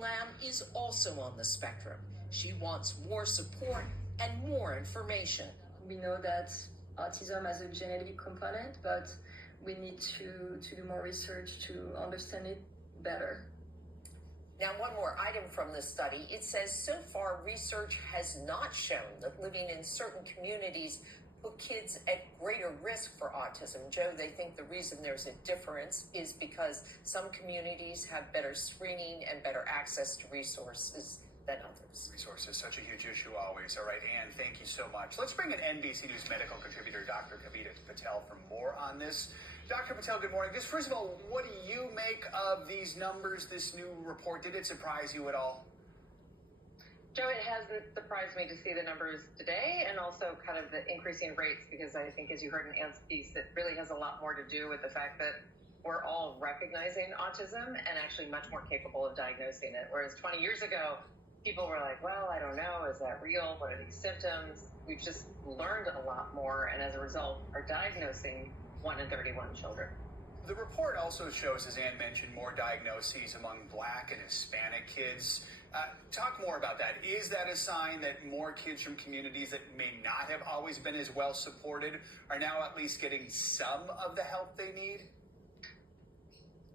Lamb is also on the spectrum. She wants more support and more information. We know that autism has a genetic component, but we need to do more research to understand it better. Now, one more item from the study. It says so far research has not shown that living in certain communities put kids at greater risk for autism. Joe, they think the reason there's a difference is because some communities have better screening and better access to resources than others. Resources, such a huge issue always. All right, Ann, thank you so much. Let's bring in NBC News medical contributor Dr. Kavita Patel for more on this. Dr. Patel, good morning. Just first of all, what do you make of these numbers, this new report? Did it surprise you at all? Joe, it hasn't surprised me to see the numbers today and also kind of the increasing rates, because I think, as you heard in Ann's piece, it really has a lot more to do with the fact that we're all recognizing autism and actually much more capable of diagnosing it. Whereas 20 years ago, people were like, well, I don't know, is that real? What are these symptoms? We've just learned a lot more, and as a result, are diagnosing 1 in 31 children. The report also shows, as Ann mentioned, more diagnoses among Black and Hispanic kids. Talk more about that. Is that a sign that more kids from communities that may not have always been as well supported are now at least getting some of the help they need?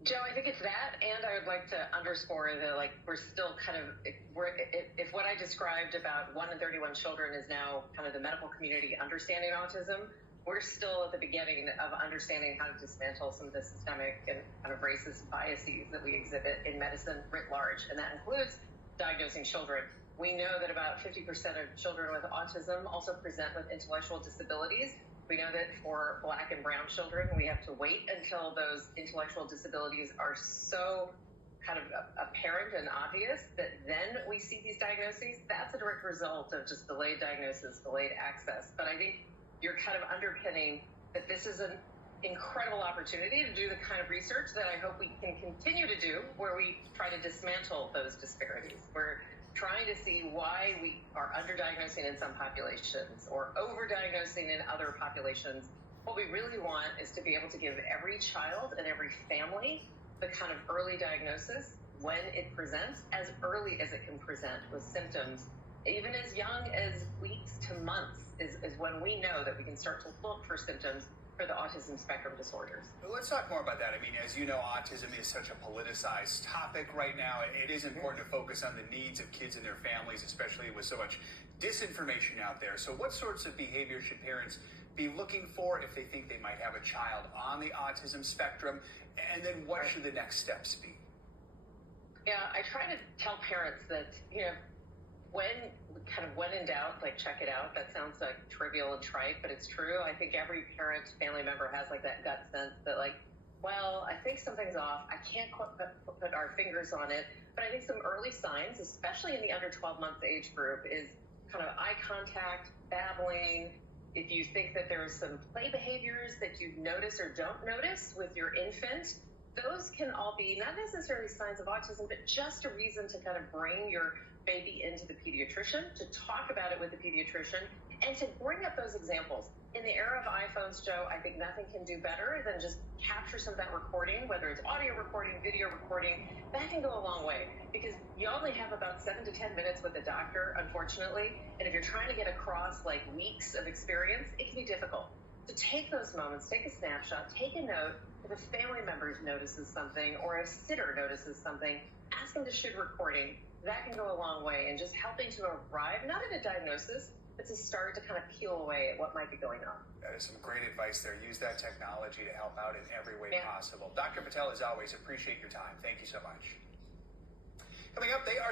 Joe, I think it's that, and I would like to underscore that, we're still if what I described about 1 in 31 children is now kind of the medical community understanding autism, we're still at the beginning of understanding how to dismantle some of the systemic and kind of racist biases that we exhibit in medicine writ large, and that includes diagnosing children. We know that about 50% of children with autism also present with intellectual disabilities. We know that for Black and brown children, we have to wait until those intellectual disabilities are so kind of apparent and obvious that then we see these diagnoses. That's a direct result of just delayed diagnosis, delayed access. But I think you're kind of underpinning that this is an incredible opportunity to do the kind of research that I hope we can continue to do, where we try to dismantle those disparities. We're trying to see why we are underdiagnosing in some populations or overdiagnosing in other populations. What we really want is to be able to give every child and every family the kind of early diagnosis when it presents, as early as it can present with symptoms, even as young as weeks to months is when we know that we can start to look for symptoms for the autism spectrum disorders. Well, let's talk more about that. I mean, as you know, autism is such a politicized topic right now. It is important to focus on the needs of kids and their families, especially with so much disinformation out there. So what sorts of behavior should parents be looking for if they think they might have a child on the autism spectrum? And then what should the next steps be? Yeah, I try to tell parents that, when in doubt, check it out. That sounds trivial and trite, but it's true. I think every parent, family member has that gut sense that well, I think something's off. I can't put our fingers on it, but I think some early signs, especially in the under 12 months age group, is kind of eye contact, babbling. If you think that there are some play behaviors that you notice or don't notice with your infant, those can all be not necessarily signs of autism, but just a reason to kind of bring your baby into the pediatrician, to talk about it with the pediatrician, and to bring up those examples. In the era of iPhones, Joe, I think nothing can do better than just capture some of that recording, whether it's audio recording, video recording. That can go a long way, because you only have about 7 to 10 minutes with a doctor, unfortunately. And if you're trying to get across weeks of experience, it can be difficult. So take those moments, take a snapshot, take a note. If a family member notices something or a sitter notices something, ask them to shoot a recording. That can go a long way in just helping to arrive, not at a diagnosis, but to start to kind of peel away at what might be going on. That is some great advice there. Use that technology to help out in every way possible. Dr. Patel, as always, appreciate your time. Thank you so much. Coming up, they are